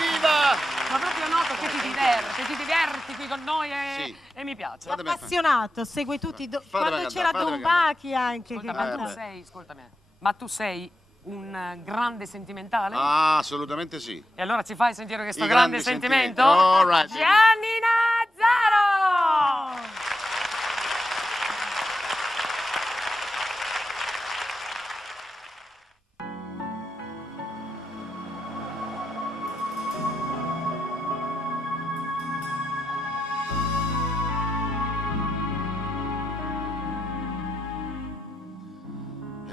Evviva! Ma proprio noto che ti diverti qui con noi e mi piace. È appassionato, segue tutti. Quando c'era Don Bachi anche. Ascoltami, ma tu sei un grande sentimentale? Ah, assolutamente sì. E allora ci fai sentire questo I grande grandi sentimento? All right, Gianni Nazzaro!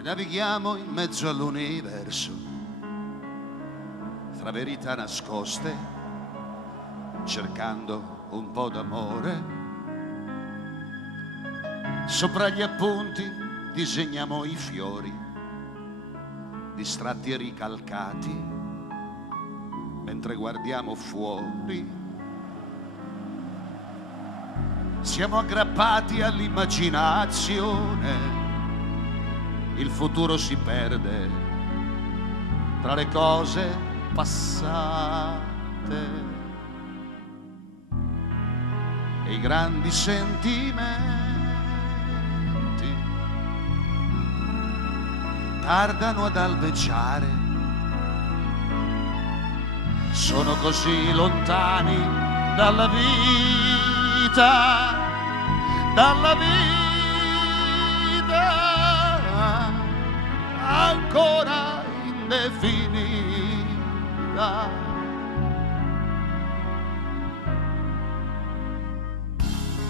Navighiamo in mezzo all'universo, fra verità nascoste, cercando un po' d'amore. Sopra gli appunti disegniamo i fiori, distratti e ricalcati, mentre guardiamo fuori. Siamo aggrappati all'immaginazione. Il futuro si perde tra le cose passate e i grandi sentimenti tardano ad albeggiare. Sono così lontani dalla vita, dalla vita ancora indefinita.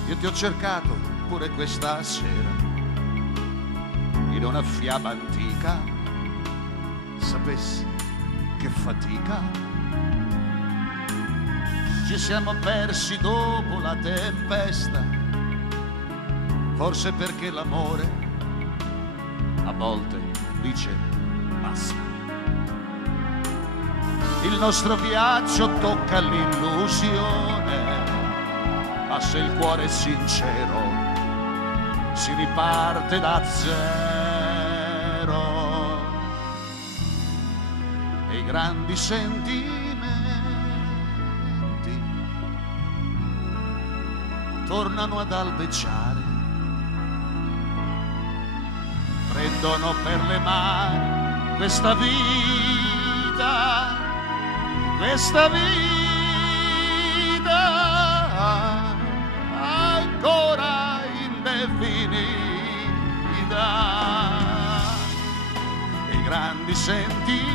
Io ti ho cercato pure questa sera in una fiaba antica, sapessi che fatica. Ci siamo persi dopo la tempesta, forse perché l'amore a volte dice basta. Il nostro viaggio tocca l'illusione, ma se il cuore è sincero si riparte da zero e i grandi sentimenti tornano ad albeggiare. Prendono per le mani questa vita ancora indefinita. E i grandi sentimenti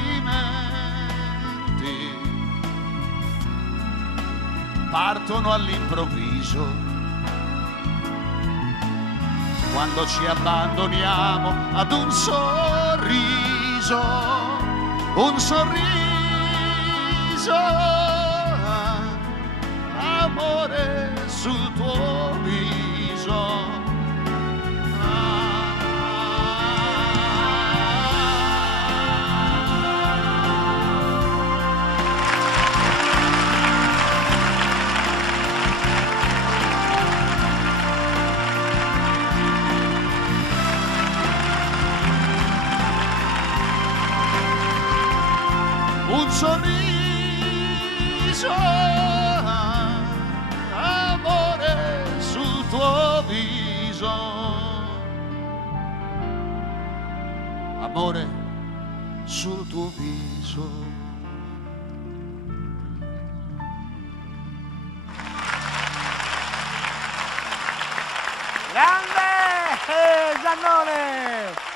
partono all'improvviso quando ci abbandoniamo ad un sorriso, amore sul tuo viso. Un sorriso, amore sul tuo viso, amore sul tuo viso. Grande Giannone!